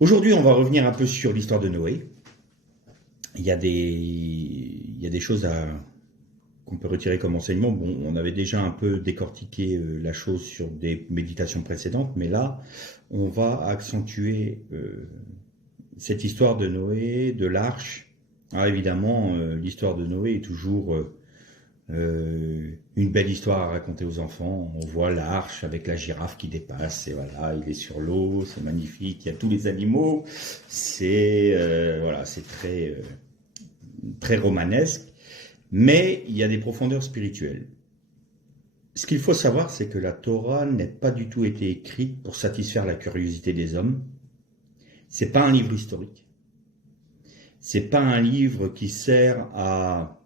Aujourd'hui, on va revenir un peu sur l'histoire de Noé. Il y a des choses qu'on peut retirer comme enseignement. Bon, on avait déjà un peu décortiqué la chose sur des méditations précédentes, mais là, on va accentuer cette histoire de Noé, de l'arche. Alors évidemment, l'histoire de Noé est toujours une belle histoire à raconter aux enfants. On voit l'arche avec la girafe qui dépasse, et voilà, il est sur l'eau, c'est magnifique, il y a tous les animaux, c'est très romanesque, mais il y a des profondeurs spirituelles. Ce qu'il faut savoir, c'est que la Torah n'a pas du tout été écrite pour satisfaire la curiosité des hommes. C'est pas un livre historique. C'est pas un livre qui sert à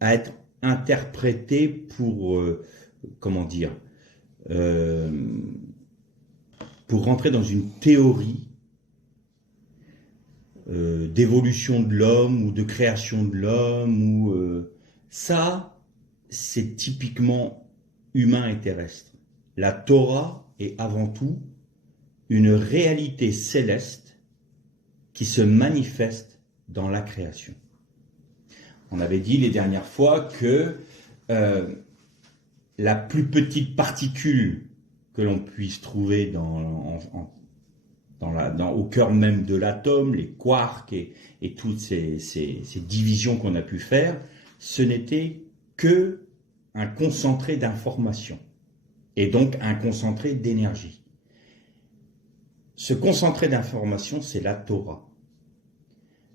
être interprété pour euh, pour rentrer dans une théorie d'évolution de l'homme ou de création de l'homme ça c'est typiquement humain et terrestre. La Torah est avant tout une réalité céleste qui se manifeste dans la création. On avait dit les dernières fois que la plus petite particule que l'on puisse trouver au cœur même de l'atome, les quarks et toutes ces divisions qu'on a pu faire, ce n'était que un concentré d'informations et donc un concentré d'énergie. Ce concentré d'informations, c'est la Torah.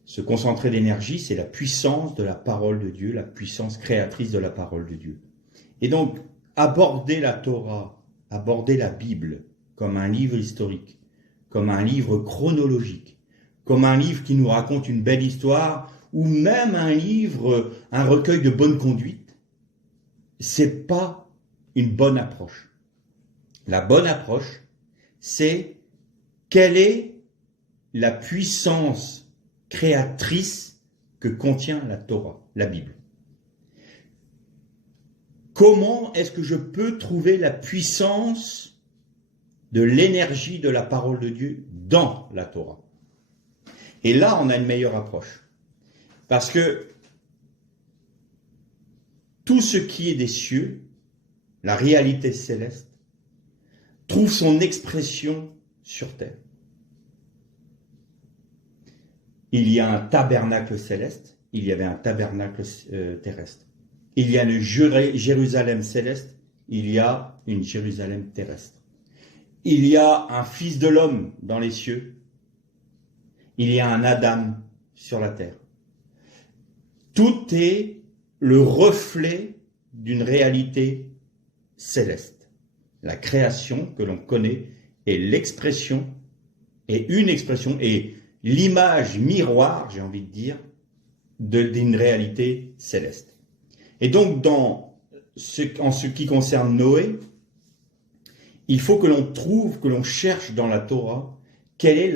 Ce concentré d'énergie, c'est la puissance de la parole de Dieu, la puissance créatrice de la parole de Dieu. Et donc, aborder la Torah, aborder la Bible comme un livre historique, comme un livre chronologique, comme un livre qui nous raconte une belle histoire, ou même un livre, un recueil de bonne conduite, c'est pas une bonne approche. La bonne approche, c'est quelle est la puissance créatrice que contient la Torah, la Bible. Comment est-ce que je peux trouver la puissance de l'énergie de la parole de Dieu dans la Torah? Et là, on a une meilleure approche. Parce que tout ce qui est des cieux, la réalité céleste, trouve son expression sur terre. Il y a un tabernacle céleste, il y avait un tabernacle terrestre. Il y a le Jérusalem céleste, il y a une Jérusalem terrestre. Il y a un fils de l'homme dans les cieux, il y a un Adam sur la terre. Tout est le reflet d'une réalité céleste. La création que l'on connaît est l'expression, est une expression, et l'image miroir, j'ai envie de dire, d'une réalité céleste. Et donc, en ce qui concerne Noé, il faut que l'on trouve, que l'on cherche dans la Torah, quel est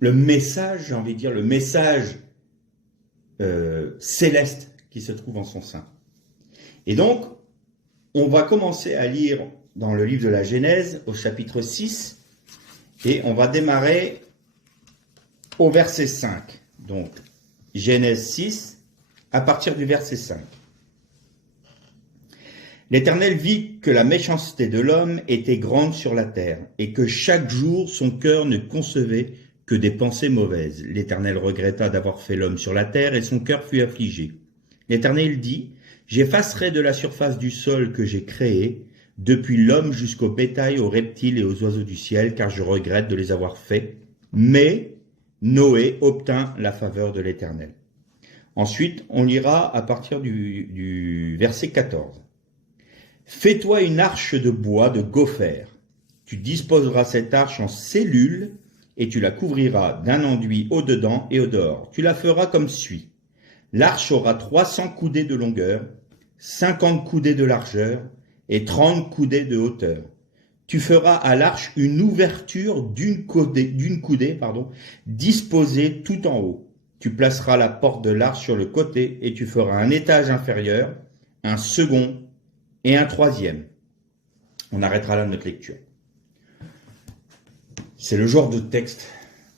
le message, j'ai envie de dire, le message céleste qui se trouve en son sein. Et donc, on va commencer à lire dans le livre de la Genèse, au chapitre 6, et on va démarrer au verset 5. Donc, Genèse 6, à partir du verset 5. L'Éternel vit que la méchanceté de l'homme était grande sur la terre, et que chaque jour son cœur ne concevait que des pensées mauvaises. L'Éternel regretta d'avoir fait l'homme sur la terre, et son cœur fut affligé. L'Éternel dit, « J'effacerai de la surface du sol que j'ai créé, depuis l'homme jusqu'au bétail, aux reptiles et aux oiseaux du ciel, car je regrette de les avoir faits. » Mais Noé obtint la faveur de l'Éternel. Ensuite, on lira à partir du verset 14. « Fais-toi une arche de bois de gopher. Tu disposeras cette arche en cellules et tu la couvriras d'un enduit au-dedans et au-dehors. Tu la feras comme suit. L'arche aura 300 coudées de longueur, 50 coudées de largeur et 30 coudées de hauteur. Tu feras à l'arche une ouverture d'une coudée, disposée tout en haut. Tu placeras la porte de l'arche sur le côté et tu feras un étage inférieur, un second et un troisième. On arrêtera là notre lecture. C'est le genre de texte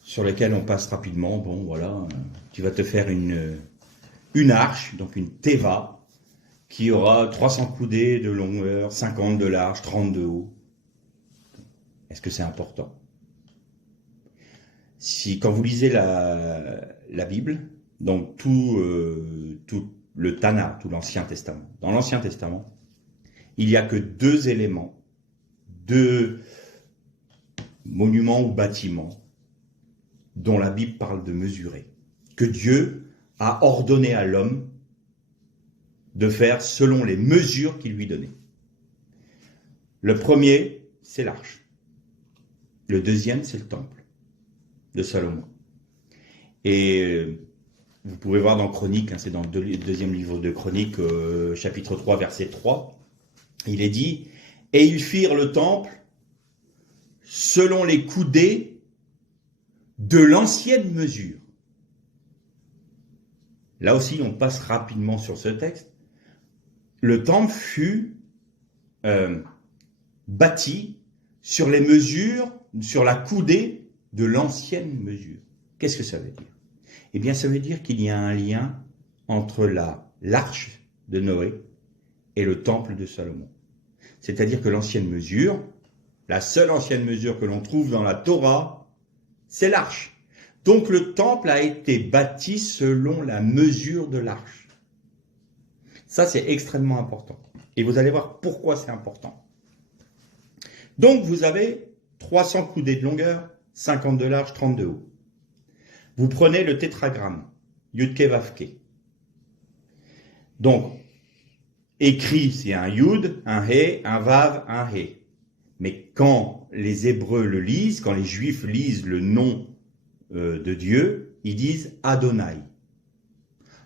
sur lequel on passe rapidement. Bon, voilà, tu vas te faire une arche, donc une teva, qui aura 300 coudées de longueur, 50 de large, 30 de haut. Est-ce que c'est important? Quand vous lisez la Bible, donc tout le Tanakh, tout l'Ancien Testament, dans l'Ancien Testament, il n'y a que 2 éléments, 2 monuments ou bâtiments dont la Bible parle de mesurer, que Dieu a ordonné à l'homme de faire selon les mesures qu'il lui donnait. Le premier, c'est l'arche. Le deuxième, c'est le temple de Salomon. Et vous pouvez voir dans Chroniques, c'est dans le deuxième livre de Chroniques, chapitre 3, verset 3, il est dit « Et ils firent le temple selon les coudées de l'ancienne mesure. » Là aussi, on passe rapidement sur ce texte. Le temple fut bâti sur les mesures, sur la coudée de l'ancienne mesure. Qu'est-ce que ça veut dire? Eh bien, ça veut dire qu'il y a un lien entre l'arche de Noé et le temple de Salomon. C'est-à-dire que l'ancienne mesure, la seule ancienne mesure que l'on trouve dans la Torah, c'est l'arche. Donc le temple a été bâti selon la mesure de l'arche. Ça, c'est extrêmement important. Et vous allez voir pourquoi c'est important. Donc vous avez 300 coudées de longueur, 50 de large, 30 de haut. Vous prenez le tétragramme, Yud-Ke Vav-Ke. Donc, écrit, c'est un Yud, un He, un Vav, un He. Mais quand les Hébreux le lisent, quand les Juifs lisent le nom de Dieu, ils disent Adonai.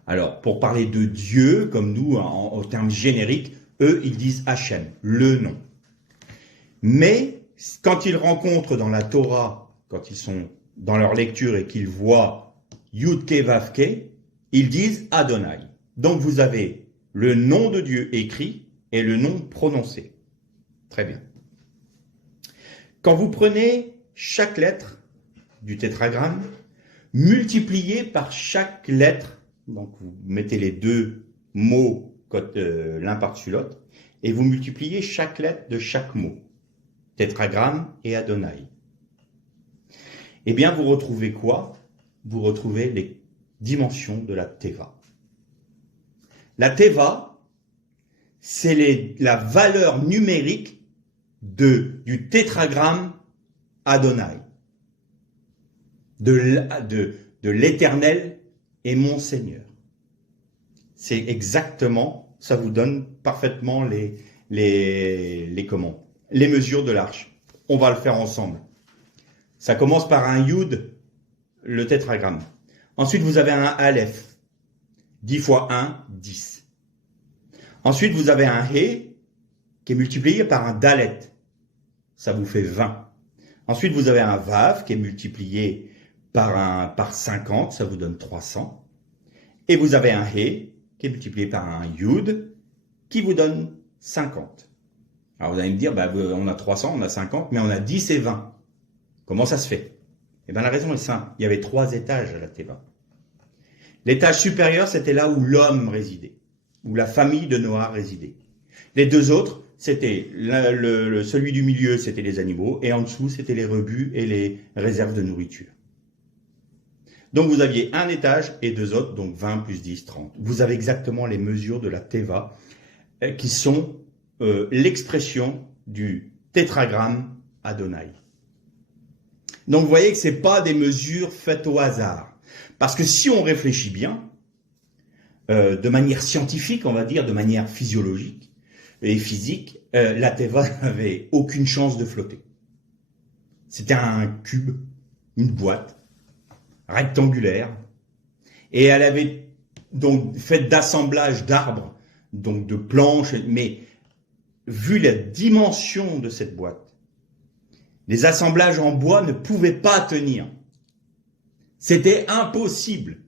Alors, pour parler de Dieu, comme nous, en termes génériques, eux, ils disent Hachem, le nom. Mais, quand ils rencontrent dans la Torah, quand ils sont dans leur lecture et qu'ils voient Yud-Ke Vav-Ke, ils disent Adonai. Donc, vous avez le nom de Dieu écrit et le nom prononcé. Très bien. Quand vous prenez chaque lettre du tétragramme, multipliez par chaque lettre, donc vous mettez les 2 mots l'un par-dessus l'autre, et vous multipliez chaque lettre de chaque mot, tétragramme et Adonai. Eh bien, vous retrouvez quoi? Vous retrouvez les dimensions de la Teva. La Teva, c'est la valeur numérique du tétragramme Adonai, de l'Éternel et mon Seigneur. C'est exactement, ça vous donne parfaitement les mesures de l'arche. On va le faire ensemble. Ça commence par un Yud, le tétragramme. Ensuite, vous avez un Aleph. 10 fois 1, 10. Ensuite, vous avez un He qui est multiplié par un Dalet. Ça vous fait 20. Ensuite, vous avez un Vav qui est multiplié par 50. Ça vous donne 300. Et vous avez un He qui est multiplié par un Yud qui vous donne 50. Alors, vous allez me dire, on a 300, on a 50, mais on a 10 et 20. Comment ça se fait? Eh bien, la raison est simple. Il y avait 3 étages à la Teva. L'étage supérieur, c'était là où l'homme résidait, où la famille de Noah résidait. Les 2 autres, c'était celui du milieu, c'était les animaux, et en dessous, c'était les rebuts et les réserves de nourriture. Donc, vous aviez un étage et 2 autres, donc 20 plus 10, 30. Vous avez exactement les mesures de la Teva, qui sont l'expression du tétragramme Adonai. Donc, vous voyez que ce n'est pas des mesures faites au hasard. Parce que si on réfléchit bien, de manière scientifique, on va dire, de manière physiologique et physique, la Teva n'avait aucune chance de flotter. C'était un cube, une boîte rectangulaire, et elle avait donc fait d'assemblage d'arbres, donc de planches, mais vu la dimension de cette boîte, les assemblages en bois ne pouvaient pas tenir. C'était impossible.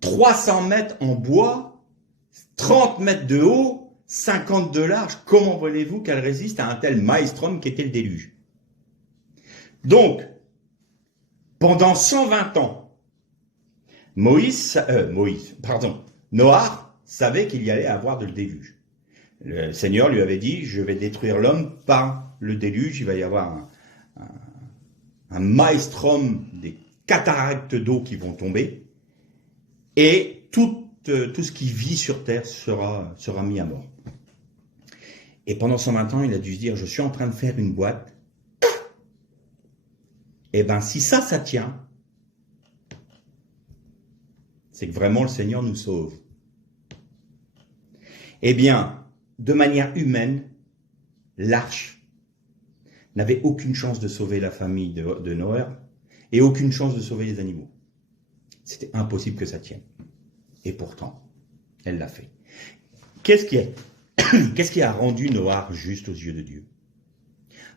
300 mètres en bois, 30 mètres de haut, 50 de large, comment voulez-vous qu'elle résiste à un tel maelstrom qu'était le déluge? Donc, pendant 120 ans, Noah savait qu'il y allait avoir de le déluge. Le Seigneur lui avait dit, je vais détruire l'homme par le déluge, il va y avoir un maelstrom, des cataractes d'eau qui vont tomber, et tout ce qui vit sur terre sera mis à mort. Et pendant 120 ans, il a dû se dire, je suis en train de faire une boîte, et bien si ça tient, c'est que vraiment le Seigneur nous sauve. Eh bien, de manière humaine, l'arche n'avait aucune chance de sauver la famille de Noé et aucune chance de sauver les animaux. C'était impossible que ça tienne. Et pourtant, elle l'a fait. Qu'est-ce qui a rendu Noé juste aux yeux de Dieu?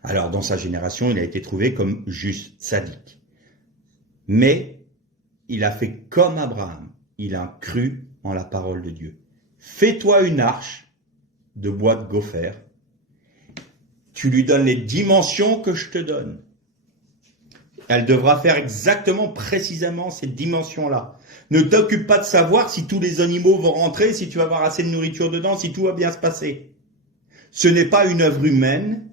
Alors, dans sa génération, il a été trouvé comme juste, sadique. Mais il a fait comme Abraham. Il a cru en la parole de Dieu. Fais-toi une arche de bois de gopher. Tu lui donnes les dimensions que je te donne. Elle devra faire exactement, précisément ces dimensions-là. Ne t'occupe pas de savoir si tous les animaux vont rentrer, si tu vas avoir assez de nourriture dedans, si tout va bien se passer. Ce n'est pas une œuvre humaine,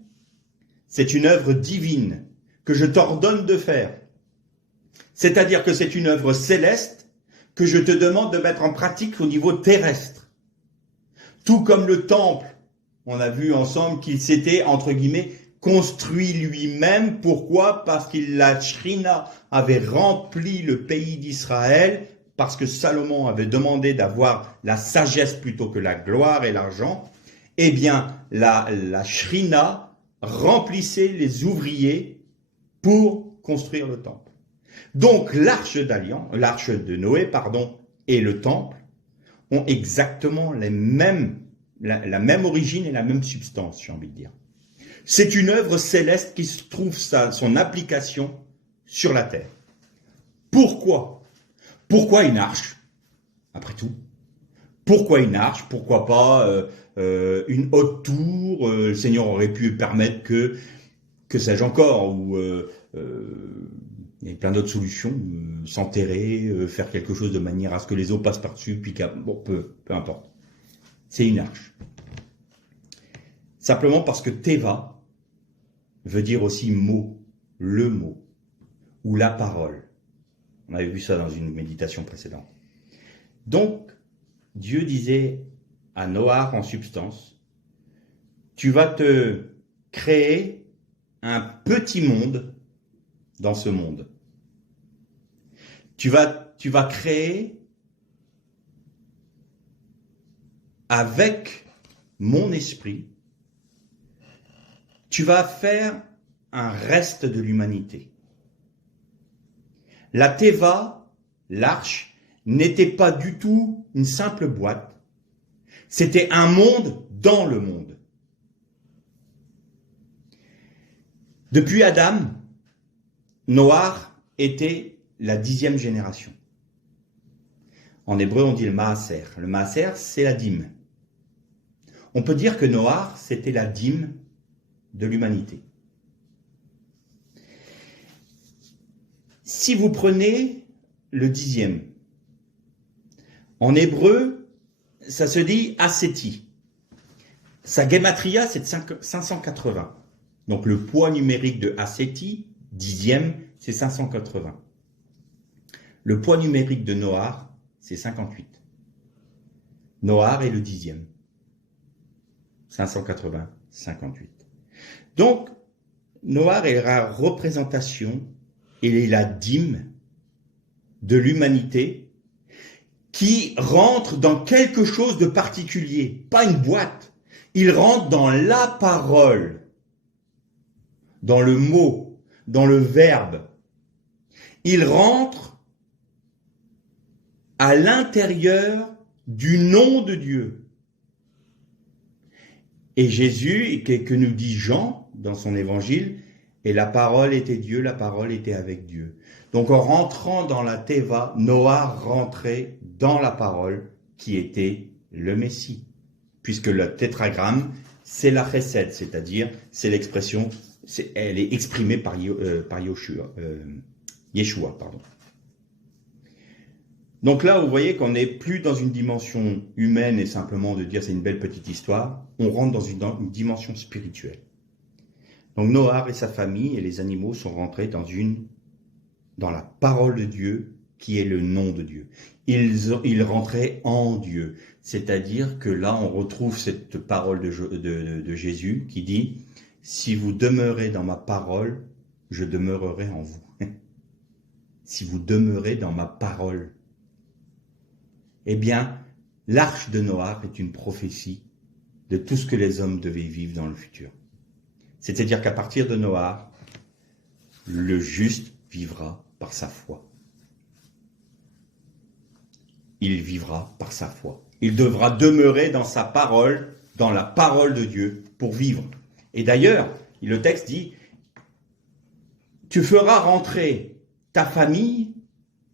c'est une œuvre divine que je t'ordonne de faire. C'est-à-dire que c'est une œuvre céleste que je te demande de mettre en pratique au niveau terrestre. Tout comme le temple, on a vu ensemble qu'il s'était, entre guillemets, construit lui-même. Pourquoi? Parce que la Shrina avait rempli le pays d'Israël, parce que Salomon avait demandé d'avoir la sagesse plutôt que la gloire et l'argent. Eh bien, la Shrina remplissait les ouvriers pour construire le temple. Donc, l'arche de Noé, et le temple ont exactement la même origine et la même substance, j'ai envie de dire. C'est une œuvre céleste qui trouve son application sur la terre. Pourquoi? Pourquoi une arche? Après tout. Pourquoi une arche? Pourquoi pas une haute tour? Le Seigneur aurait pu permettre que sais-je encore, ou il y a plein d'autres solutions, s'enterrer, faire quelque chose de manière à ce que les eaux passent par-dessus, puis peu importe. C'est une arche. Simplement parce que Teva veut dire aussi mot, le mot, ou la parole. On avait vu ça dans une méditation précédente. Donc, Dieu disait à Noah en substance, tu vas te créer un petit monde dans ce monde. Tu vas créer avec mon esprit, tu vas faire un reste de l'humanité. La Teva, l'arche, n'était pas du tout une simple boîte. C'était un monde dans le monde. Depuis Adam, Noah était la 10e génération. En hébreu, on dit le maaser. Le maaser, c'est la dîme. On peut dire que Noah, c'était la dîme de l'humanité. Si vous prenez le 10e, en hébreu, ça se dit asséti. Sa gematria, c'est de 580. Donc le poids numérique de asséti, 10e, c'est 580. Le poids numérique de Noah, c'est 58. Noah est le 10e. 580, 58. Donc, Noah est la représentation, il est la dîme de l'humanité qui rentre dans quelque chose de particulier, pas une boîte. Il rentre dans la parole, dans le mot, dans le verbe. Il rentre à l'intérieur du nom de Dieu. Et Jésus, que nous dit Jean dans son évangile, et la parole était Dieu, la parole était avec Dieu. Donc en rentrant dans la Teva, Noah rentrait dans la parole qui était le Messie. puisque le tétragramme, c'est la chesed, c'est-à-dire, c'est l'expression, elle est exprimée par Yeshua, pardon. Donc là, vous voyez qu'on n'est plus dans une dimension humaine et simplement de dire c'est une belle petite histoire, on rentre dans une dimension spirituelle. Donc Noach et sa famille et les animaux sont rentrés dans la parole de Dieu, qui est le nom de Dieu. Ils rentraient en Dieu. C'est-à-dire que là, on retrouve cette parole de Jésus qui dit « Si vous demeurez dans ma parole, je demeurerai en vous. » Si vous demeurez dans ma parole. Eh bien, l'arche de Noach est une prophétie de tout ce que les hommes devaient vivre dans le futur. C'est-à-dire qu'à partir de Noach, le juste vivra par sa foi. Il vivra par sa foi. Il devra demeurer dans sa parole, dans la parole de Dieu, pour vivre. Et d'ailleurs, le texte dit, tu feras rentrer ta famille,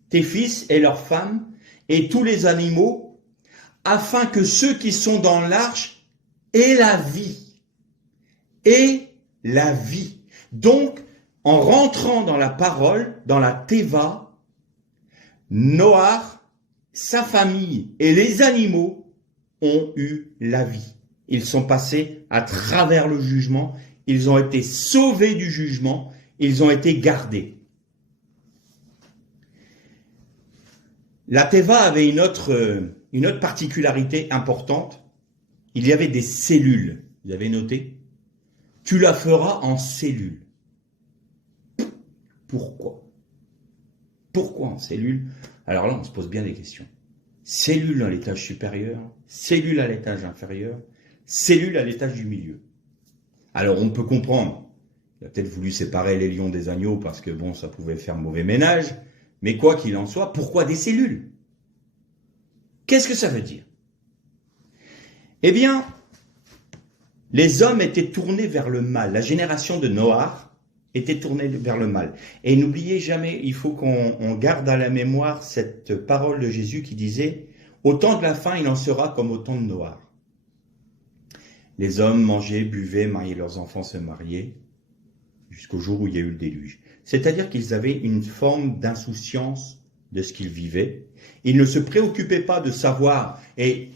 tes fils et leurs femmes, et tous les animaux, afin que ceux qui sont dans l'arche aient la vie. Et la vie. Donc, en rentrant dans la parole, dans la Teva, Noach, sa famille et les animaux ont eu la vie. Ils sont passés à travers le jugement, ils ont été sauvés du jugement, ils ont été gardés. La Teva avait une autre particularité importante. Il y avait des cellules. Vous avez noté? Tu la feras en cellules. Pourquoi? Pourquoi en cellules? Alors là, on se pose bien des questions. Cellules à l'étage supérieur, cellules à l'étage inférieur, cellules à l'étage du milieu. Alors on peut comprendre. Il a peut-être voulu séparer les lions des agneaux parce que bon, ça pouvait faire mauvais ménage. Mais quoi qu'il en soit, pourquoi des cellules? Qu'est-ce que ça veut dire? Eh bien, les hommes étaient tournés vers le mal. La génération de Noach était tournée vers le mal. Et n'oubliez jamais, il faut qu'on garde à la mémoire cette parole de Jésus qui disait « Au temps de la fin, il en sera comme au temps de Noach. » Les hommes mangeaient, buvaient, mariaient leurs enfants, se mariaient, jusqu'au jour où il y a eu le déluge. C'est-à-dire qu'ils avaient une forme d'insouciance de ce qu'ils vivaient. Ils ne se préoccupaient pas de savoir et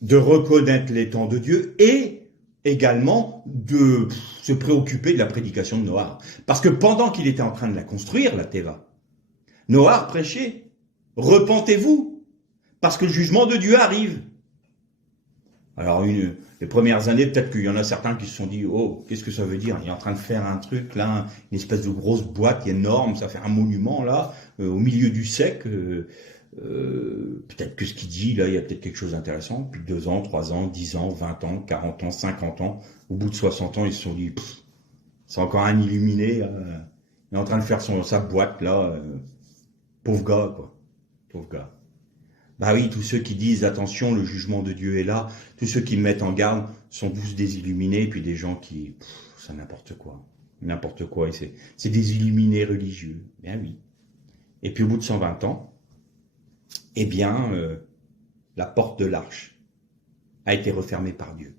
de reconnaître les temps de Dieu et également de se préoccuper de la prédication de Noach. Parce que pendant qu'il était en train de la construire, la Teva, Noach prêchait « Repentez-vous, parce que le jugement de Dieu arrive ». Alors, les premières années, peut-être qu'il y en a certains qui se sont dit « Oh, qu'est-ce que ça veut dire? Il est en train de faire un truc, là, une espèce de grosse boîte énorme, ça fait un monument, là, au milieu du sec. Peut-être que ce qu'il dit, là, il y a peut-être quelque chose d'intéressant. Puis 2 ans, 3 ans, 10 ans, 20 ans, 40 ans, 50 ans. Au bout de 60 ans, ils se sont dit « C'est encore un illuminé, là. Il est en train de faire sa boîte, là. Pauvre gars, quoi. Pauvre gars. » Bah oui, tous ceux qui disent « Attention, le jugement de Dieu est là », tous ceux qui mettent en garde sont tous des illuminés, et puis des gens qui... c'est n'importe quoi. N'importe quoi. C'est des illuminés religieux. Bien oui. Et puis au bout de 120 ans, eh bien, la porte de l'arche a été refermée par Dieu.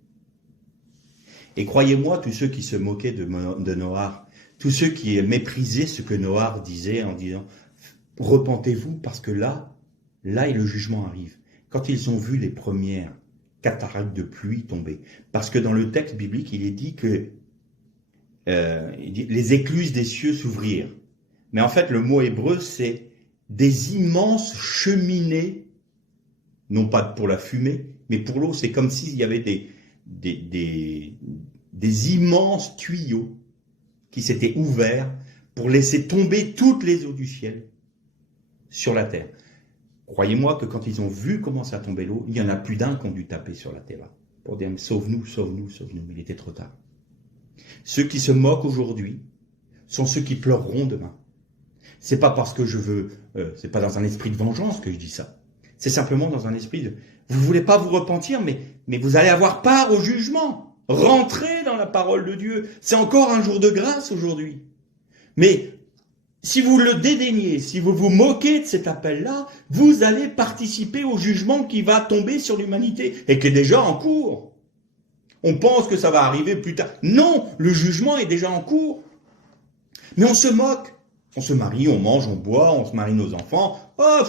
Et croyez-moi, tous ceux qui se moquaient de Noach, tous ceux qui méprisaient ce que Noach disait en disant « Repentez-vous parce que là, le jugement arrive. » Quand ils ont vu les premières cataractes de pluie tomber, parce que dans le texte biblique, il est dit que les écluses des cieux s'ouvrirent. Mais en fait, le mot hébreu, c'est des immenses cheminées, non pas pour la fumée, mais pour l'eau. C'est comme s'il y avait des immenses tuyaux qui s'étaient ouverts pour laisser tomber toutes les eaux du ciel sur la terre. Croyez-moi que quand ils ont vu comment ça tombait l'eau, il y en a plus d'un qui ont dû taper sur la terre pour dire « Sauve-nous, sauve-nous, sauve-nous ». Mais il était trop tard. Ceux qui se moquent aujourd'hui sont ceux qui pleureront demain. C'est pas parce que je veux, c'est pas dans un esprit de vengeance que je dis ça. C'est simplement dans un esprit de, vous voulez pas vous repentir, mais vous allez avoir part au jugement. Rentrez dans la parole de Dieu. C'est encore un jour de grâce aujourd'hui. Mais si vous le dédaignez, si vous vous moquez de cet appel-là, vous allez participer au jugement qui va tomber sur l'humanité et qui est déjà en cours. On pense que ça va arriver plus tard. Non, le jugement est déjà en cours. Mais on se moque. On se marie, on mange, on boit, on se marie nos enfants. Oh,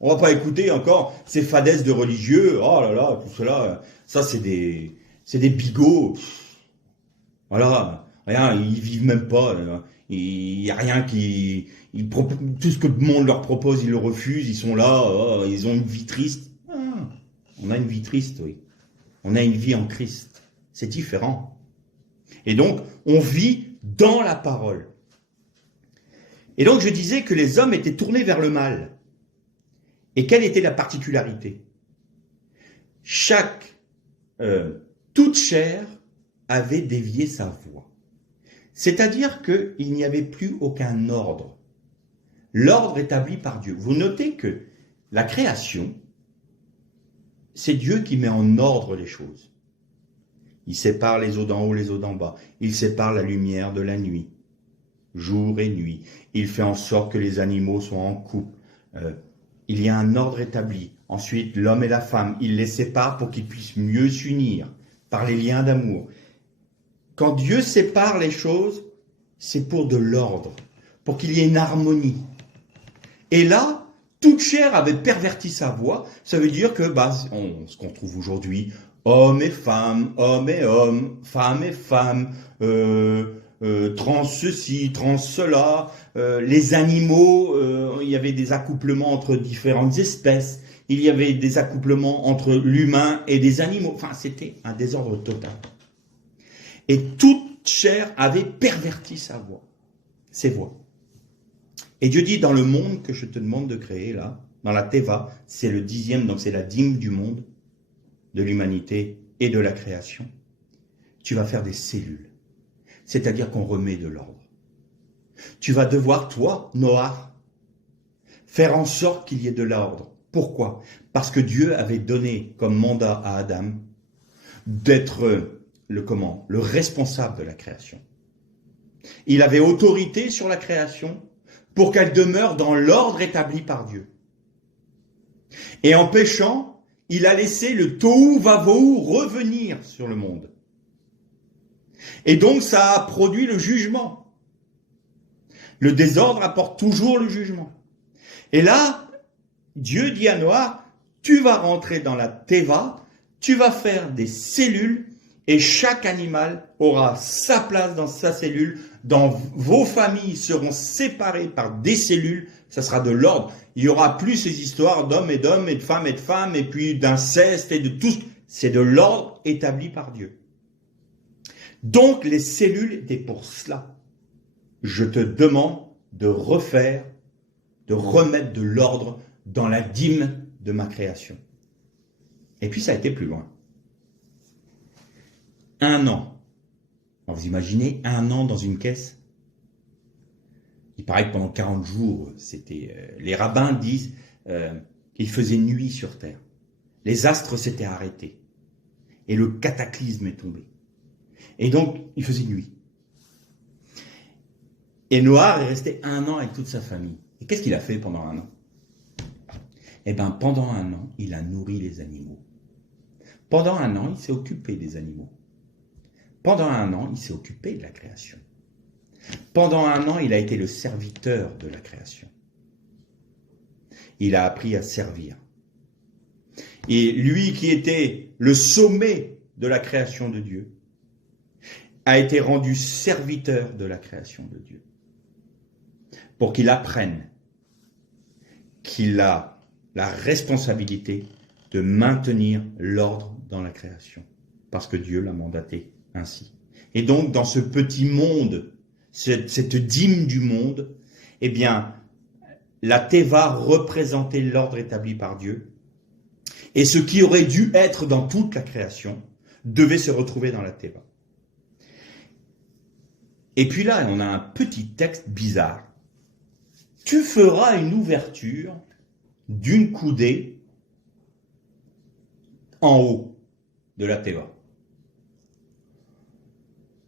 on va pas écouter encore ces fadaises de religieux. Oh là là, tout cela, ça c'est des bigots. Voilà, rien, ils vivent même pas. Il n'y a rien qui... tout ce que le monde leur propose, ils le refusent, ils sont là, oh, ils ont une vie triste. Ah, on a une vie triste, oui. On a une vie en Christ. C'est différent. Et donc, on vit dans la parole. Et donc, je disais que les hommes étaient tournés vers le mal. Et quelle était la particularité? Toute chair avait dévié sa voie. C'est-à-dire qu'il n'y avait plus aucun ordre. L'ordre établi par Dieu. Vous notez que la création, c'est Dieu qui met en ordre les choses. Il sépare les eaux d'en haut, les eaux d'en bas. Il sépare la lumière de la nuit, jour et nuit. Il fait en sorte que les animaux soient en couple. Il y a un ordre établi. Ensuite, l'homme et la femme, il les sépare pour qu'ils puissent mieux s'unir par les liens d'amour. Quand Dieu sépare les choses, c'est pour de l'ordre, pour qu'il y ait une harmonie. Et là, toute chair avait perverti sa voie. Ça veut dire que ce qu'on trouve aujourd'hui, hommes et femmes, hommes et hommes, femmes et femmes, trans ceci, trans cela, les animaux, il y avait des accouplements entre différentes espèces, il y avait des accouplements entre l'humain et des animaux. Enfin, c'était un désordre total. Et toute chair avait perverti ses voies. Et Dieu dit, dans le monde que je te demande de créer, là, dans la Teva, c'est le 10e, donc c'est la dîme du monde, de l'humanité et de la création. Tu vas faire des cellules. C'est-à-dire qu'on remet de l'ordre. Tu vas devoir, toi, Noah, faire en sorte qu'il y ait de l'ordre. Pourquoi? Parce que Dieu avait donné comme mandat à Adam d'être le responsable de la création. Il avait autorité sur la création pour qu'elle demeure dans l'ordre établi par Dieu. Et en péchant, il a laissé le tohu vavohu revenir sur le monde. Et donc ça a produit le jugement. Le désordre apporte toujours le jugement. Et là, Dieu dit à Noah, tu vas rentrer dans la Teva, tu vas faire des cellules, et chaque animal aura sa place dans sa cellule. Dans vos familles seront séparées par des cellules. Ça sera de l'ordre. Il n'y aura plus ces histoires d'hommes et d'hommes et de femmes et puis d'inceste et de tout. C'est de l'ordre établi par Dieu. Donc les cellules étaient pour cela. Je te demande de remettre de l'ordre dans la dîme de ma création. Et puis ça a été plus loin. 1 an. Alors vous imaginez 1 an dans une caisse? Il paraît que pendant 40 jours, les rabbins disent qu'il faisait nuit sur terre. Les astres s'étaient arrêtés. Et le cataclysme est tombé. Et donc, il faisait nuit. Et Noah est resté 1 an avec toute sa famille. Et qu'est-ce qu'il a fait pendant 1 an? Eh bien, pendant 1 an, il a nourri les animaux. Pendant 1 an, il s'est occupé des animaux. Pendant 1 an, il s'est occupé de la création. Pendant 1 an, il a été le serviteur de la création. Il a appris à servir. Et lui qui était le sommet de la création de Dieu, a été rendu serviteur de la création de Dieu. Pour qu'il apprenne qu'il a la responsabilité de maintenir l'ordre dans la création. Parce que Dieu l'a mandaté ainsi. Et donc, dans ce petit monde, cette dîme du monde, eh bien, la Teva représentait l'ordre établi par Dieu. Et ce qui aurait dû être dans toute la création devait se retrouver dans la Teva. Et puis là, on a un petit texte bizarre. Tu feras une ouverture d'une coudée en haut de la Teva.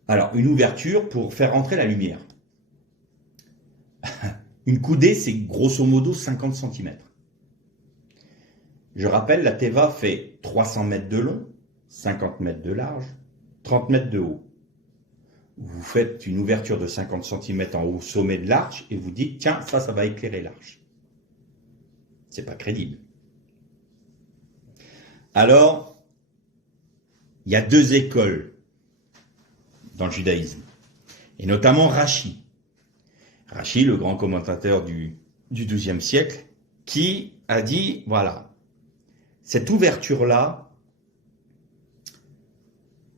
Alors, une ouverture pour faire entrer la lumière. Une coudée, c'est grosso modo 50 cm. Je rappelle, la Teva fait 300 mètres de long, 50 mètres de large, 30 mètres de haut. Vous faites une ouverture de 50 cm en haut, sommet de l'arche, et vous dites, tiens, ça va éclairer l'arche. C'est pas crédible. Alors, il y a deux écoles dans le judaïsme, et notamment Rashi. Rashi, le grand commentateur du XIIe siècle, qui a dit, voilà, cette ouverture-là,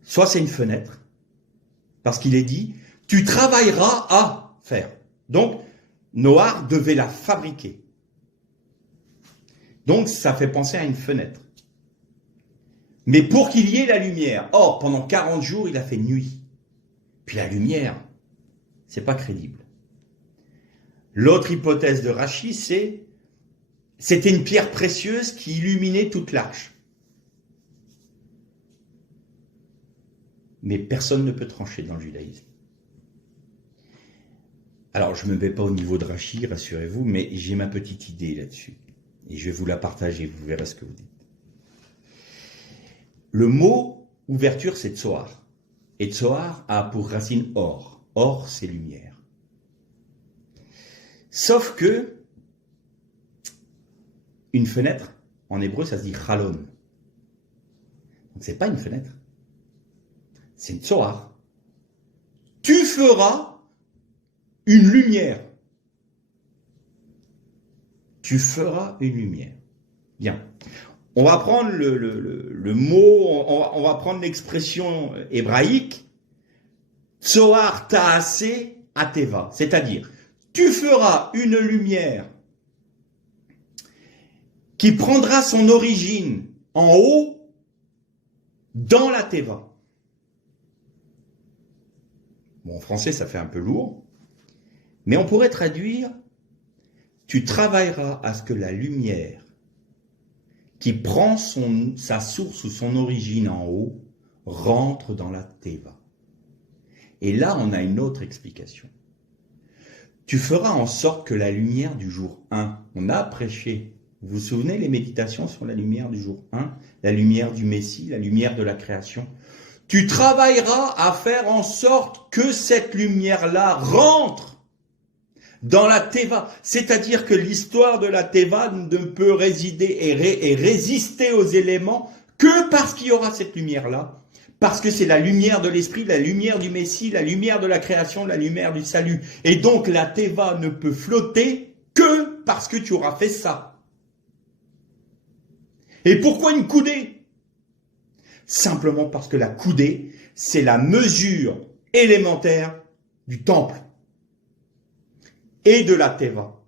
soit c'est une fenêtre, parce qu'il est dit, tu travailleras à faire. Donc, Noach devait la fabriquer. Donc, ça fait penser à une fenêtre. Mais pour qu'il y ait la lumière, or, pendant 40 jours, il a fait nuit. Puis la lumière, c'est pas crédible. L'autre hypothèse de Rashi, c'était une pierre précieuse qui illuminait toute l'arche. Mais personne ne peut trancher dans le judaïsme. Alors, je ne me mets pas au niveau de Rashi, rassurez-vous, mais j'ai ma petite idée là-dessus. Et je vais vous la partager, vous verrez ce que vous dites. Le mot ouverture, c'est Tsoar. Et Tsoar a pour racine or. Or, c'est lumière. Sauf que, une fenêtre, en hébreu, ça se dit chalon. Donc, c'est pas une fenêtre. C'est une tsoar. Tu feras une lumière. Tu feras une lumière. Bien. On va prendre le mot, on va prendre l'expression hébraïque tsoar ta'aseh ateva, c'est-à-dire tu feras une lumière qui prendra son origine en haut dans la teva. Bon, en français, ça fait un peu lourd, mais on pourrait traduire « Tu travailleras à ce que la lumière qui prend sa source ou son origine en haut rentre dans la teva. » Et là, on a une autre explication. Tu feras en sorte que la lumière du jour 1, on a prêché, vous vous souvenez les méditations sur la lumière du jour 1, la lumière du Messie, la lumière de la création. Tu travailleras à faire en sorte que cette lumière-là rentre dans la Teva. C'est-à-dire que l'histoire de la Teva ne peut résider et résister aux éléments que parce qu'il y aura cette lumière-là. Parce que c'est la lumière de l'esprit, la lumière du Messie, la lumière de la création, la lumière du salut. Et donc la Teva ne peut flotter que parce que tu auras fait ça. Et pourquoi une coudée ? Simplement parce que la coudée, c'est la mesure élémentaire du temple et de la Teva.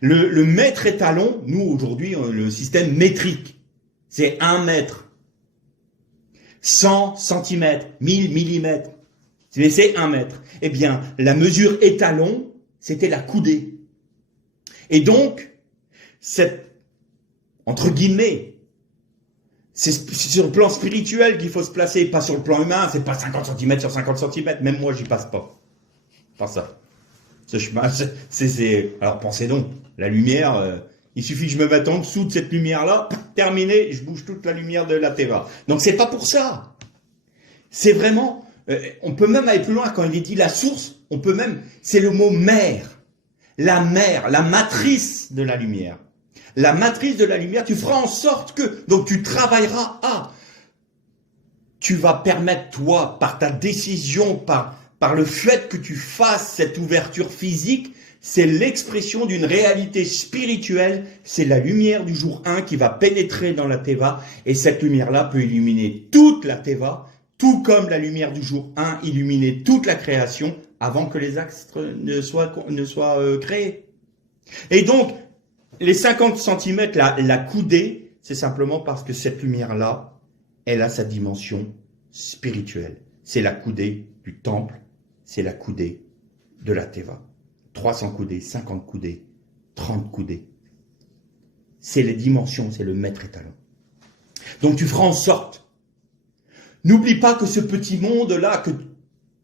Le mètre étalon, nous aujourd'hui, le système métrique, c'est 1 mètre. 100 cm, 1000 mm, c'est 1 mètre. Eh bien, la mesure étalon, c'était la coudée. Et donc, cette, entre guillemets, c'est sur le plan spirituel qu'il faut se placer, pas sur le plan humain, c'est pas 50 cm sur 50 cm, même moi j'y passe pas. Pas ça. Ce chemin, alors pensez donc, la lumière, il suffit que je me mette en dessous de cette lumière-là, terminé, je bouge toute la lumière de la Teva. Donc c'est pas pour ça. C'est vraiment, on peut même aller plus loin quand il est dit la source, on peut même, c'est le mot mère, la matrice de la lumière. La matrice de la lumière, tu feras en sorte que, donc tu travailleras à, tu vas permettre toi, par ta décision, par le fait que tu fasses cette ouverture physique, c'est l'expression d'une réalité spirituelle, c'est la lumière du jour 1 qui va pénétrer dans la Teva, et cette lumière-là peut illuminer toute la Teva, tout comme la lumière du jour 1 illuminait toute la création avant que les astres ne soient créés. Et donc, les 50 cm, la coudée, c'est simplement parce que cette lumière-là, elle a sa dimension spirituelle. C'est la coudée du temple, c'est la coudée de la Teva. 300 coudées, 50 coudées, 30 coudées. C'est les dimensions, c'est le mètre étalon. Donc tu feras en sorte. N'oublie pas que ce petit monde-là,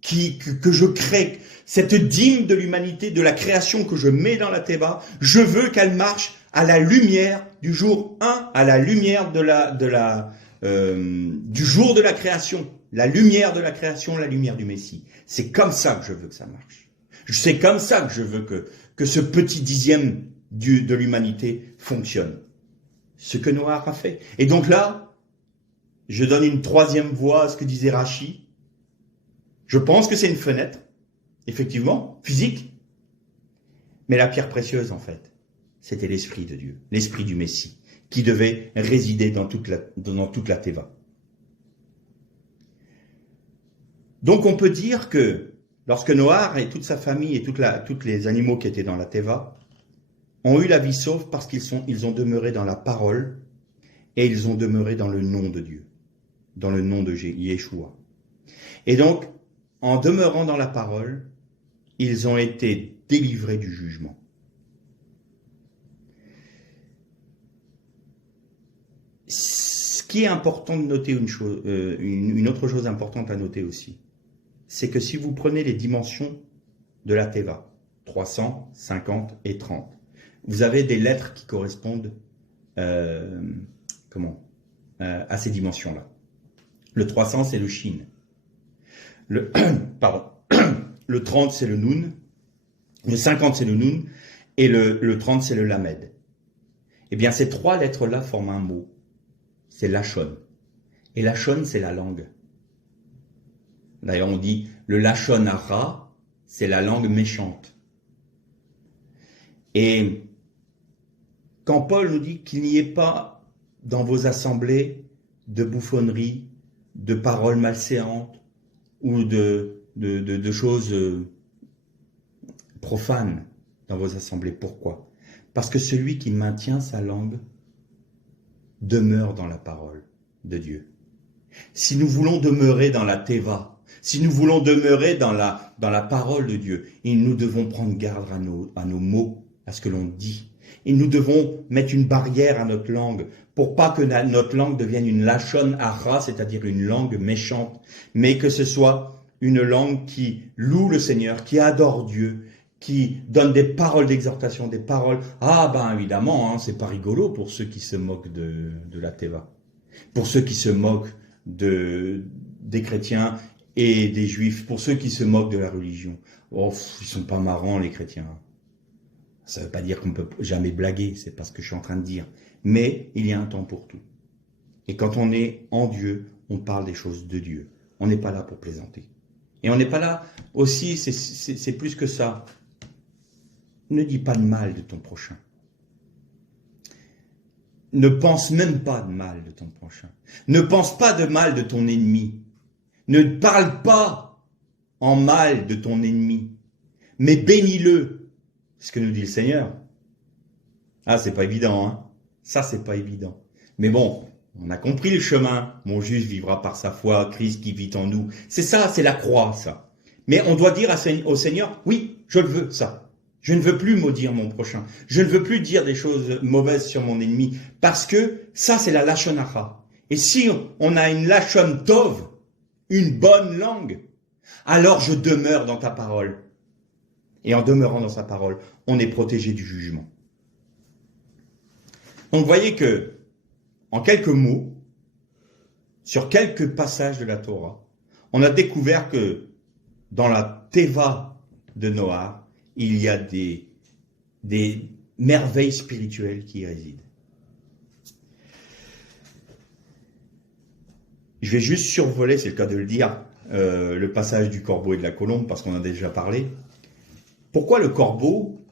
que je crée, cette dîme de l'humanité, de la création que je mets dans la Teva, je veux qu'elle marche à la lumière du jour 1, à la lumière du jour de la création, la lumière de la création, la lumière du Messie. C'est comme ça que je veux que ça marche. C'est comme ça que je veux que ce petit dixième de l'humanité fonctionne. Ce que Noah a fait. Et donc là, je donne une troisième voie à ce que disait Rachi. Je pense que c'est une fenêtre, effectivement, physique. Mais la pierre précieuse, en fait, c'était l'Esprit de Dieu, l'Esprit du Messie, qui devait résider dans toute la Teva. Donc on peut dire que lorsque Noah et toute sa famille et tous les animaux qui étaient dans la Teva ont eu la vie sauve parce qu'ils ont demeuré dans la parole et ils ont demeuré dans le nom de Dieu, dans le nom de Yeshua. Et donc, en demeurant dans la parole, ils ont été délivrés du jugement. Ce qui est important de noter une autre chose importante à noter aussi, c'est que si vous prenez les dimensions de la Teva, 300, 50 et 30, vous avez des lettres qui correspondent à ces dimensions-là. Le 300, c'est le Shin. Le 30, c'est le Nun. Le 50, c'est le Nun. Et le 30, c'est le Lamed. Eh bien, ces trois lettres-là forment un mot. C'est Lachon. Et Lachon, c'est la langue. D'ailleurs, on dit le Lachon Hara, c'est la langue méchante. Et quand Paul nous dit qu'il n'y ait pas dans vos assemblées de bouffonneries, de paroles malséantes ou de choses profanes dans vos assemblées. Pourquoi? Parce que celui qui maintient sa langue demeure dans la parole de Dieu. Si nous voulons demeurer dans la Teva, si nous voulons demeurer dans la parole de Dieu, nous devons prendre garde à nos mots, à ce que l'on dit. Et nous devons mettre une barrière à notre langue pour pas que notre langue devienne une lachon hara, c'est-à-dire une langue méchante, mais que ce soit une langue qui loue le Seigneur, qui adore Dieu, qui donne des paroles d'exhortation, des paroles. Ah ben évidemment, c'est pas rigolo pour ceux qui se moquent de la Teva, pour ceux qui se moquent des chrétiens et des juifs, pour ceux qui se moquent de la religion. Oh, ils sont pas marrants les chrétiens. Ça ne veut pas dire qu'on ne peut jamais blaguer, c'est pas ce que je suis en train de dire. Mais il y a un temps pour tout. Et quand on est en Dieu, on parle des choses de Dieu. On n'est pas là pour plaisanter. Et on n'est pas là aussi, c'est plus que ça. Ne dis pas de mal de ton prochain. Ne pense même pas de mal de ton prochain. Ne pense pas de mal de ton ennemi. Ne parle pas en mal de ton ennemi. Mais bénis-le. C'est ce que nous dit le Seigneur. Ah, c'est pas évident, hein. Ça, c'est pas évident. Mais bon, on a compris le chemin. Mon juste vivra par sa foi, Christ qui vit en nous. C'est ça, c'est la croix, ça. Mais on doit dire au Seigneur, oui, je le veux, ça. Je ne veux plus maudire mon prochain. Je ne veux plus dire des choses mauvaises sur mon ennemi. Parce que ça, c'est la Lachon Hara. Et si on a une Lachon Tov, une bonne langue, alors je demeure dans ta parole. Et en demeurant dans sa parole, on est protégé du jugement. Donc vous voyez que, en quelques mots, sur quelques passages de la Torah, on a découvert que dans la Teva de Noah, il y a des merveilles spirituelles qui y résident. Je vais juste survoler, c'est le cas de le dire, le passage du corbeau et de la colombe, parce qu'on en a déjà parlé. Pourquoi le corbeau,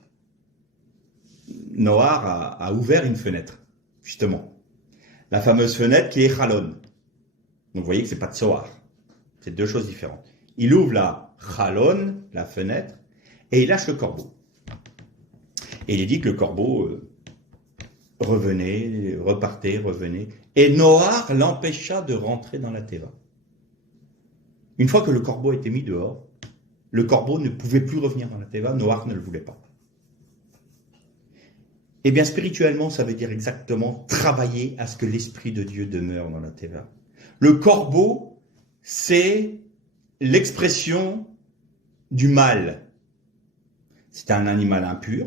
Noah a ouvert une fenêtre, justement. La fameuse fenêtre qui est Chalon. Donc vous voyez que ce n'est pas Tsoar. C'est deux choses différentes. Il ouvre la Chalon, la fenêtre, et il lâche le corbeau. Et il est dit que le corbeau revenait, repartait, revenait. Et Noah l'empêcha de rentrer dans la Teva. Une fois que le corbeau était mis dehors, le corbeau ne pouvait plus revenir dans la Teva, Noah ne le voulait pas. Eh bien, spirituellement, ça veut dire exactement travailler à ce que l'Esprit de Dieu demeure dans la Teva. Le corbeau, c'est l'expression du mâle. C'est un animal impur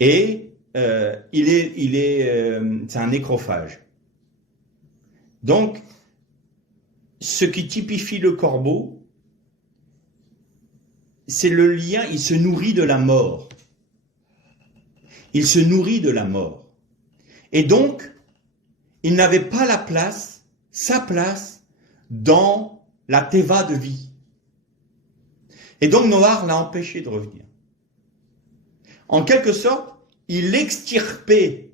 et c'est un nécrophage. Donc, ce qui typifie le corbeau, c'est le lien, il se nourrit de la mort. Il se nourrit de la mort. Et donc, il n'avait pas sa place, dans la teva de vie. Et donc Noach l'a empêché de revenir. En quelque sorte, il extirpait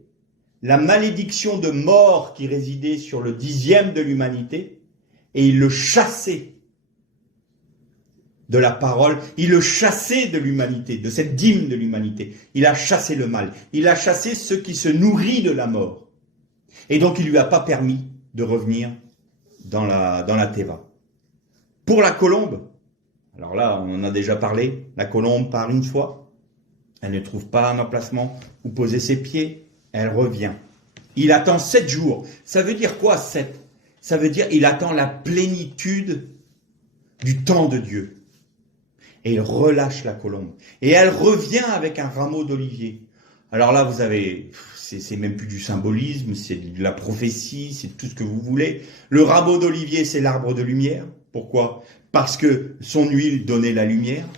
la malédiction de mort qui résidait sur le 10e de l'humanité et il le chassait de la parole, il le chassait de l'humanité, de cette dîme de l'humanité. Il a chassé le mal, il a chassé ceux qui se nourrissent de la mort. Et donc il ne lui a pas permis de revenir dans la teva. Pour la colombe, alors là on en a déjà parlé, la colombe part une fois, elle ne trouve pas un emplacement où poser ses pieds, elle revient. Il attend 7 jours. Ça veut dire quoi 7? Ça veut dire il attend la plénitude du temps de Dieu. Et il relâche la colombe. Et elle revient avec un rameau d'olivier. Alors là, vous avez, c'est même plus du symbolisme, c'est de la prophétie, c'est tout ce que vous voulez. Le rameau d'olivier, c'est l'arbre de lumière. Pourquoi? Parce que son huile donnait la lumière.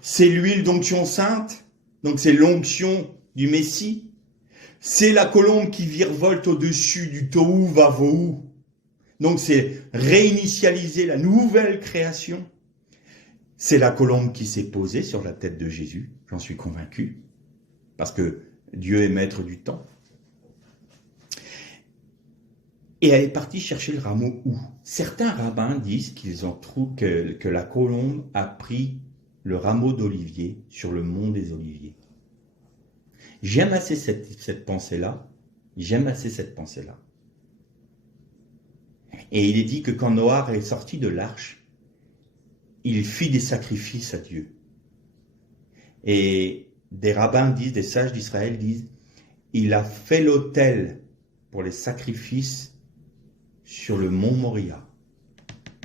C'est l'huile d'onction sainte, donc c'est l'onction du Messie. C'est la colombe qui virevolte au-dessus du tohu vavohu. Donc c'est réinitialiser la nouvelle création. C'est la colombe qui s'est posée sur la tête de Jésus, j'en suis convaincu, parce que Dieu est maître du temps. Et elle est partie chercher le rameau où? Certains rabbins disent qu'ils ont trouvé que la colombe a pris le rameau d'olivier sur le mont des Oliviers. J'aime assez cette pensée-là. J'aime assez cette pensée-là. Et il est dit que quand Noach est sorti de l'arche, il fit des sacrifices à Dieu. Et des rabbins disent, des sages d'Israël disent, il a fait l'autel pour les sacrifices sur le mont Moria,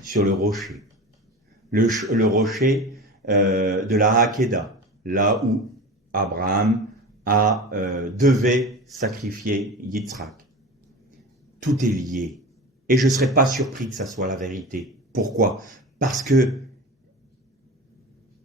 sur le rocher. Le rocher de la Hakeda, là où Abraham devait sacrifier Yitzhak. Tout est lié. Et je ne serais pas surpris que ça soit la vérité. Pourquoi? Parce que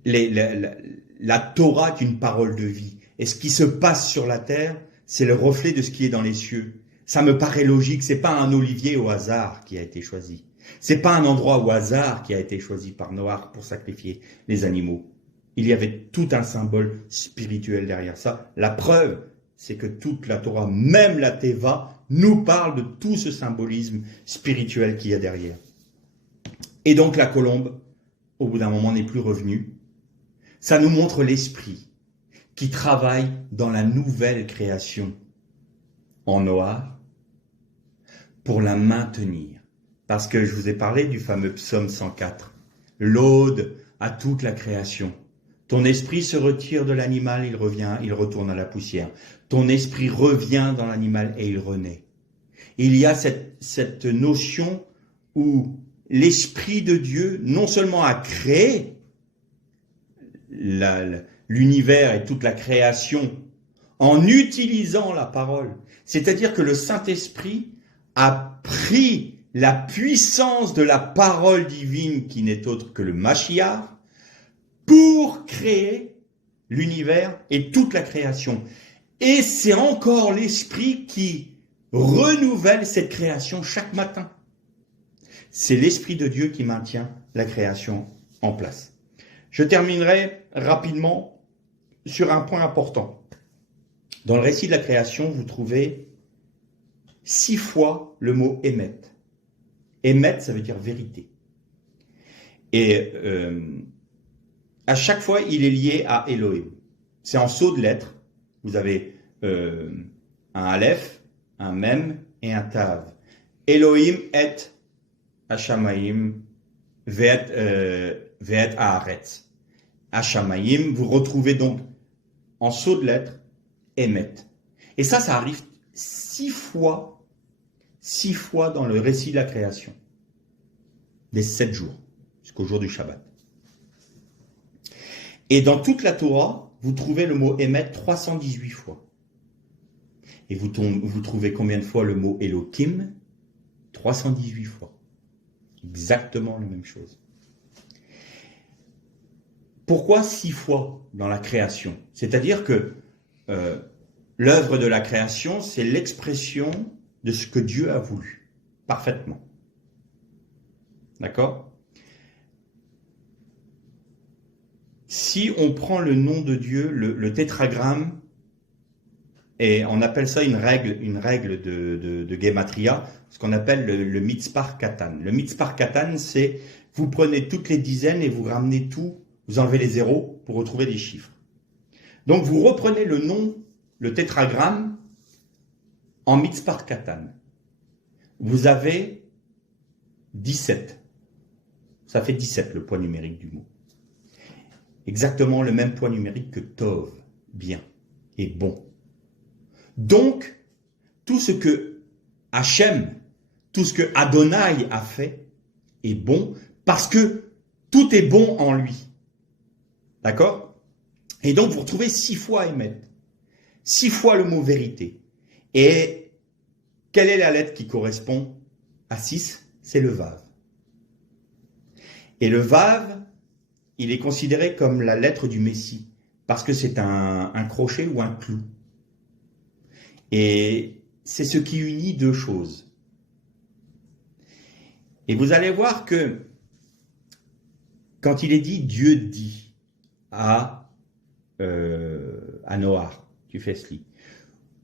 la Torah est une parole de vie. Et ce qui se passe sur la terre, c'est le reflet de ce qui est dans les cieux. Ça me paraît logique. C'est pas un olivier au hasard qui a été choisi. C'est pas un endroit au hasard qui a été choisi par Noach pour sacrifier les animaux. Il y avait tout un symbole spirituel derrière ça. La preuve, c'est que toute la Torah, même la Teva, nous parle de tout ce symbolisme spirituel qu'il y a derrière. Et donc la colombe, au bout d'un moment, n'est plus revenue. Ça nous montre l'esprit qui travaille dans la nouvelle création en Noach pour la maintenir. Parce que je vous ai parlé du fameux psaume 104, l'ode à toute la création. Ton esprit se retire de l'animal, il revient, il retourne à la poussière. Ton esprit revient dans l'animal et il renaît. Il y a cette notion où l'esprit de Dieu, non seulement a créé l'univers et toute la création en utilisant la parole, c'est-à-dire que le Saint-Esprit a pris la puissance de la parole divine qui n'est autre que le Mashiach pour créer l'univers et toute la création. Et c'est encore l'Esprit qui renouvelle cette création chaque matin. C'est l'Esprit de Dieu qui maintient la création en place. Je terminerai rapidement sur un point important. Dans le récit de la création, vous trouvez 6 fois le mot « émet ». Émet, ça veut dire vérité. Et à chaque fois, il est lié à Elohim. C'est en saut de lettres. Vous avez un Aleph, un Mem et un Tav. Elohim et Hashamayim ve'et haaretz. Hashamayim, vous retrouvez donc en saut de lettres Emet. Et ça arrive 6 fois dans le récit de la création, des 7 jours. jusqu'au jour du Shabbat. Et dans toute la Torah, vous trouvez le mot émettre 318 fois. Et vous trouvez combien de fois le mot Elohim? 318 fois. Exactement la même chose. Pourquoi 6 fois dans la création? C'est-à-dire que l'œuvre de la création, c'est l'expression de ce que Dieu a voulu, parfaitement. D'accord? Si on prend le nom de Dieu, le tétragramme, et on appelle ça une règle de Gematria, ce qu'on appelle le Mitzpar Katan. Le Mitzpar Katan, c'est vous prenez toutes les dizaines et vous ramenez tout, vous enlevez les zéros pour retrouver des chiffres. Donc vous reprenez le nom, le tétragramme, en Mitzpar Katan. Vous avez 17. Ça fait 17 le poids numérique du mot. Exactement le même poids numérique que Tov, bien et bon. Donc, tout ce que Hachem, tout ce que Adonai a fait est bon parce que tout est bon en lui. D'accord? Et donc, vous retrouvez 6 fois Emet, 6 fois le mot vérité. Et quelle est la lettre qui correspond à 6? C'est le Vav. Et le Vav, il est considéré comme la lettre du Messie, parce que c'est un crochet ou un clou. Et c'est ce qui unit deux choses. Et vous allez voir que quand il est dit Dieu dit à Noach, tu fais ceci,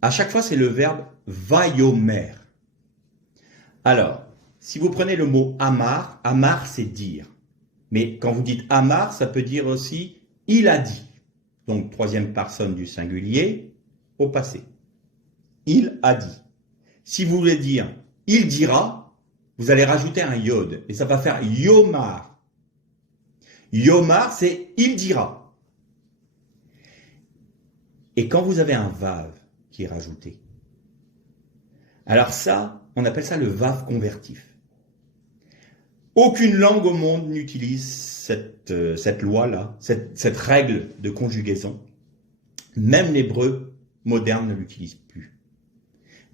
à chaque fois c'est le verbe vayomer. Alors, si vous prenez le mot amar, amar c'est dire. Mais quand vous dites amar, ça peut dire aussi il a dit. Donc troisième personne du singulier au passé. Il a dit. Si vous voulez dire il dira, vous allez rajouter un yod et ça va faire yomar. Yomar, c'est il dira. Et quand vous avez un vav qui est rajouté, alors ça, on appelle ça le vav convertif. Aucune langue au monde n'utilise cette loi-là, cette règle de conjugaison. Même l'hébreu moderne ne l'utilise plus.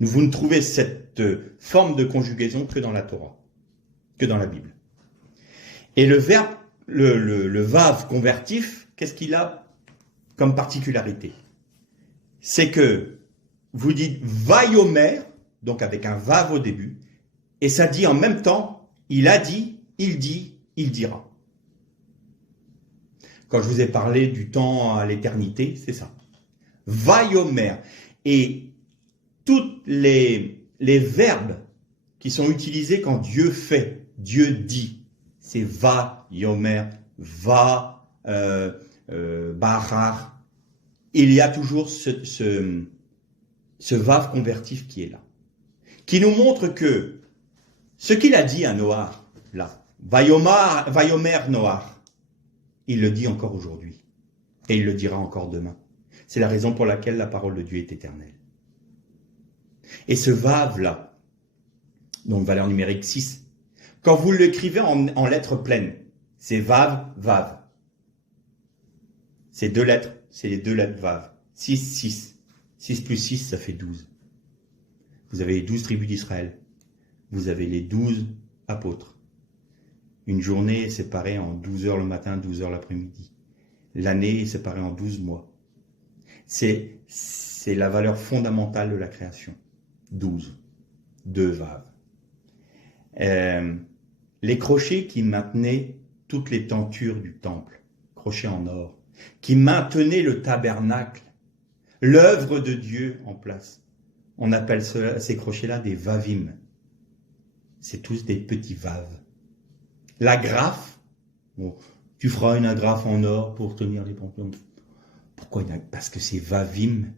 Vous ne trouvez cette forme de conjugaison que dans la Torah, que dans la Bible. Et le verbe, le vav convertif, qu'est-ce qu'il a comme particularité? C'est que vous dites vayomer, donc avec un vav au début, et ça dit en même temps, il a dit, il dit, il dira. Quand je vous ai parlé du temps à l'éternité, c'est ça. Vayomer. Et tous les verbes qui sont utilisés quand Dieu fait, Dieu dit, c'est va, yomer, va, barar. Il y a toujours ce vav convertif qui est là, qui nous montre que ce qu'il a dit à Noach, là, vayomer Noach, il le dit encore aujourd'hui, et il le dira encore demain. C'est la raison pour laquelle la parole de Dieu est éternelle. Et ce vav-là, donc valeur numérique 6, quand vous l'écrivez en lettres pleines, c'est vav, vav. C'est deux lettres, c'est les deux lettres vav. 6, 6. 6 plus 6, ça fait 12. Vous avez les 12 tribus d'Israël. Vous avez les 12 apôtres. Une journée est séparée en 12 heures le matin, 12 heures l'après-midi. L'année est séparée en 12 mois. C'est la valeur fondamentale de la création. 12. 2 vav. Les crochets qui maintenaient toutes les tentures du temple, crochets en or, qui maintenaient le tabernacle, l'œuvre de Dieu en place. On appelle ces crochets-là des vavim. C'est tous des petits vaves. L'agrafe, bon, tu feras une agrafe en or pour tenir les pompons. Pourquoi? Parce que c'est vavim.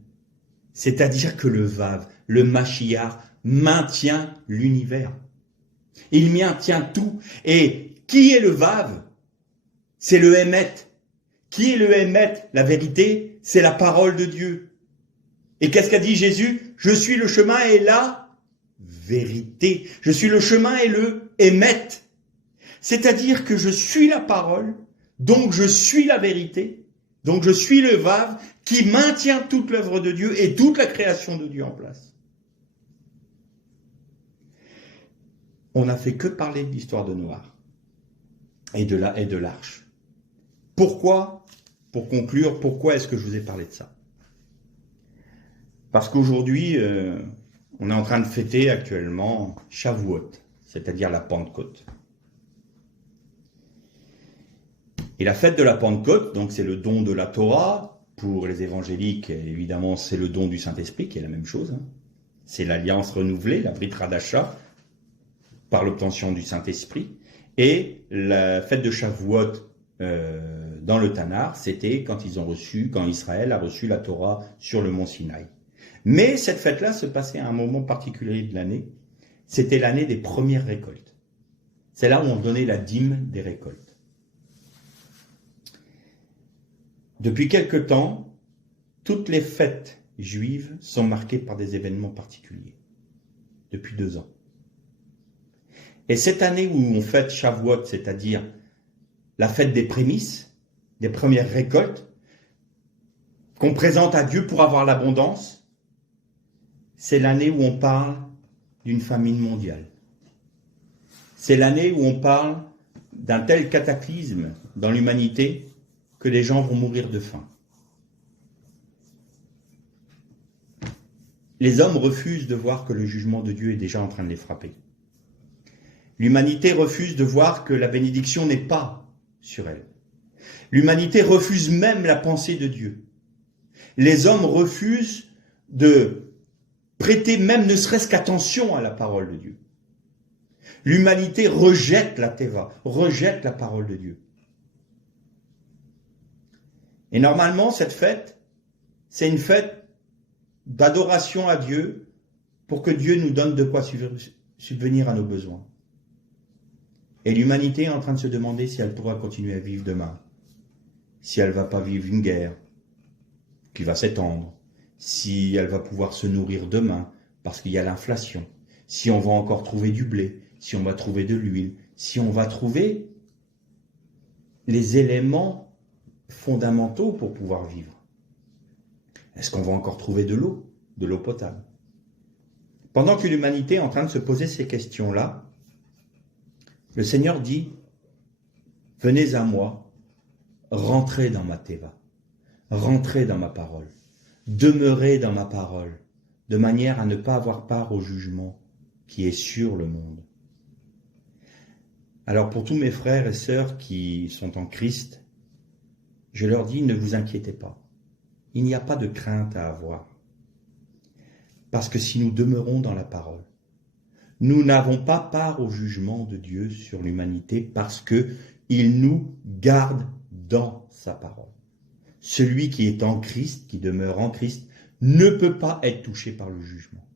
C'est-à-dire que le vav, le Mashiach, maintient l'univers. Il maintient tout. Et qui est le vav? C'est le Emet. Qui est le Emet? La vérité, c'est la parole de Dieu. Et qu'est-ce qu'a dit Jésus? Je suis le chemin et la vérité. Je suis le chemin et le Emet. C'est-à-dire que je suis la parole, donc je suis la vérité, donc je suis le Vav qui maintient toute l'œuvre de Dieu et toute la création de Dieu en place. On n'a fait que parler de l'histoire de Noé et de l'arche. Pourquoi? Pour conclure, pourquoi est-ce que je vous ai parlé de ça? Parce qu'aujourd'hui, on est en train de fêter actuellement Shavuot, c'est-à-dire la Pentecôte. Et la fête de la Pentecôte, donc c'est le don de la Torah. Pour les évangéliques, évidemment, c'est le don du Saint-Esprit, qui est la même chose. C'est l'alliance renouvelée, la Brit Hadasha, par l'obtention du Saint-Esprit. Et la fête de Shavuot dans le Tanakh, c'était quand Israël a reçu la Torah sur le mont Sinaï. Mais cette fête-là se passait à un moment particulier de l'année. C'était l'année des premières récoltes. C'est là où on donnait la dîme des récoltes. Depuis quelque temps, toutes les fêtes juives sont marquées par des événements particuliers. Depuis 2 ans. Et cette année où on fête Shavuot, c'est-à-dire la fête des prémices, des premières récoltes, qu'on présente à Dieu pour avoir l'abondance, c'est l'année où on parle d'une famine mondiale. C'est l'année où on parle d'un tel cataclysme dans l'humanité que les gens vont mourir de faim. Les hommes refusent de voir que le jugement de Dieu est déjà en train de les frapper. L'humanité refuse de voir que la bénédiction n'est pas sur elle. L'humanité refuse même la pensée de Dieu. Les hommes refusent de prêter même ne serait-ce qu'attention à la parole de Dieu. L'humanité rejette la Teva, rejette la parole de Dieu. Et normalement, cette fête, c'est une fête d'adoration à Dieu pour que Dieu nous donne de quoi subvenir à nos besoins. Et l'humanité est en train de se demander si elle pourra continuer à vivre demain, si elle ne va pas vivre une guerre qui va s'étendre, si elle va pouvoir se nourrir demain parce qu'il y a l'inflation, si on va encore trouver du blé, si on va trouver de l'huile, si on va trouver les éléments fondamentaux pour pouvoir vivre. Est-ce qu'on va encore trouver de l'eau potable? Pendant que l'humanité est en train de se poser ces questions-là, le Seigneur dit, venez à moi, rentrez dans ma Teva, rentrez dans ma parole, demeurez dans ma parole, de manière à ne pas avoir part au jugement qui est sur le monde. Alors pour tous mes frères et sœurs qui sont en Christ, je leur dis, ne vous inquiétez pas, il n'y a pas de crainte à avoir. Parce que si nous demeurons dans la parole, nous n'avons pas part au jugement de Dieu sur l'humanité parce qu'il nous garde dans sa parole. Celui qui est en Christ, qui demeure en Christ, ne peut pas être touché par le jugement.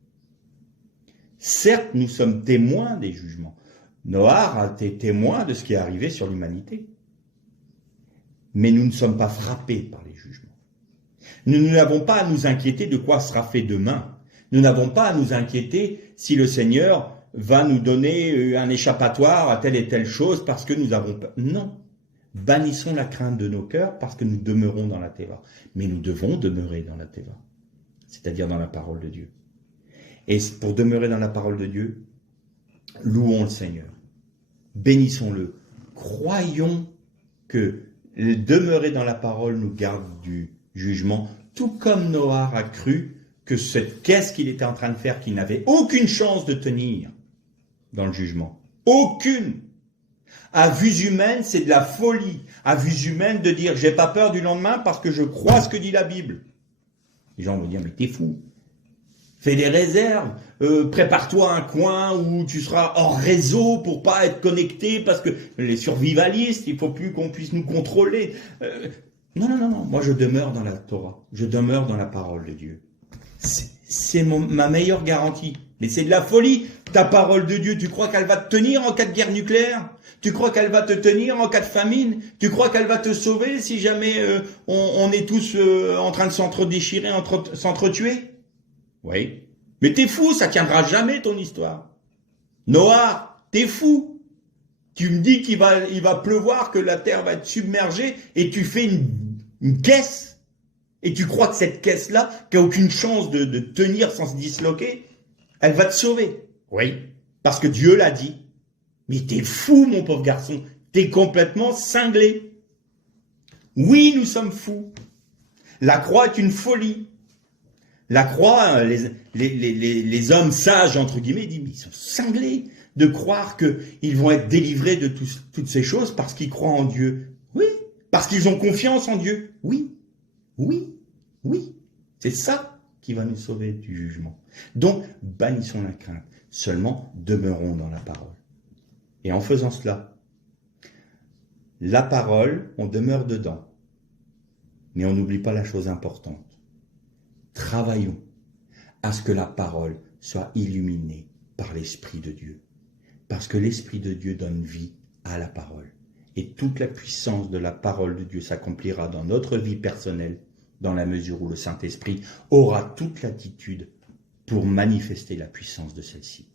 Certes, nous sommes témoins des jugements. Noé a été témoin de ce qui est arrivé sur l'humanité. Mais nous ne sommes pas frappés par les jugements. Nous n'avons pas à nous inquiéter de quoi sera fait demain. Nous n'avons pas à nous inquiéter si le Seigneur va nous donner un échappatoire à telle et telle chose parce que nous avons peur. Non. Bannissons la crainte de nos cœurs parce que nous demeurons dans la Teva. Mais nous devons demeurer dans la Teva, c'est-à-dire dans la parole de Dieu. Et pour demeurer dans la parole de Dieu, louons le Seigneur. Bénissons-le. Croyons que demeurer dans la parole nous garde du jugement, tout comme Noé a cru que cette caisse qu'il était en train de faire, qu'il n'avait aucune chance de tenir dans le jugement. Aucune. À vue humaine, c'est de la folie. À vue humaine, de dire, j'ai pas peur du lendemain parce que je crois ce que dit la Bible. Les gens vont dire, mais t'es fou. Fais des réserves. Prépare-toi un coin où tu seras hors réseau pour pas être connecté parce que les survivalistes, il faut plus qu'on puisse nous contrôler. Non. Moi, je demeure dans la Torah. Je demeure dans la parole de Dieu. C'est ma meilleure garantie. Mais c'est de la folie. Ta parole de Dieu, tu crois qu'elle va te tenir en cas de guerre nucléaire? Tu crois qu'elle va te tenir en cas de famine? Tu crois qu'elle va te sauver si jamais on est tous en train de s'entre-déchirer, s'entretuer? Oui. Mais t'es fou, ça tiendra jamais ton histoire. Noah, t'es fou. Tu me dis qu'il va pleuvoir, que la terre va être submergée, et tu fais une caisse, et tu crois que cette caisse-là, qui a aucune chance de tenir sans se disloquer, elle va te sauver. Oui, parce que Dieu l'a dit. Mais t'es fou, mon pauvre garçon, t'es complètement cinglé. Oui, nous sommes fous. La croix est une folie. La croix, les hommes sages, entre guillemets, disent, mais ils sont cinglés de croire qu'ils vont être délivrés de toutes ces choses parce qu'ils croient en Dieu. Oui, parce qu'ils ont confiance en Dieu. Oui, oui, oui. C'est ça qui va nous sauver du jugement. Donc, bannissons la crainte. Seulement, demeurons dans la parole. Et en faisant cela, la parole, on demeure dedans. Mais on n'oublie pas la chose importante. Travaillons à ce que la parole soit illuminée par l'Esprit de Dieu. Parce que l'Esprit de Dieu donne vie à la parole. Et toute la puissance de la parole de Dieu s'accomplira dans notre vie personnelle, dans la mesure où le Saint-Esprit aura toute l'attitude pour manifester la puissance de celle-ci.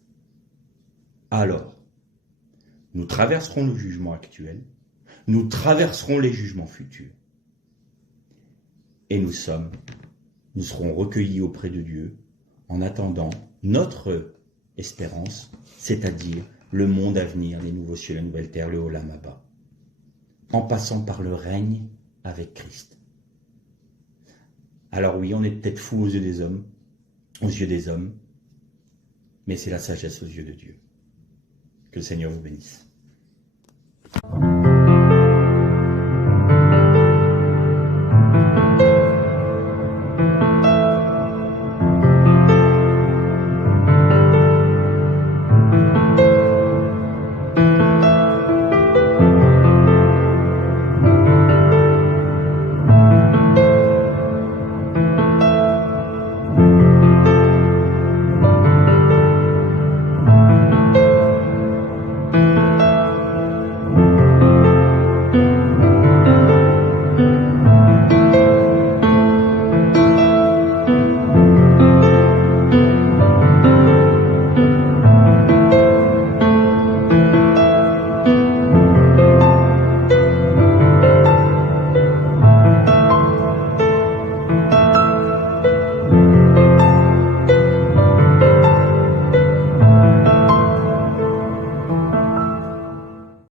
Alors, nous traverserons le jugement actuel, nous traverserons les jugements futurs. Et nous serons recueillis auprès de Dieu en attendant notre espérance, c'est-à-dire le monde à venir, les nouveaux cieux, la nouvelle terre, le Olam Abba, en passant par le règne avec Christ. Alors oui, on est peut-être fou aux yeux des hommes, mais c'est la sagesse aux yeux de Dieu. Que le Seigneur vous bénisse.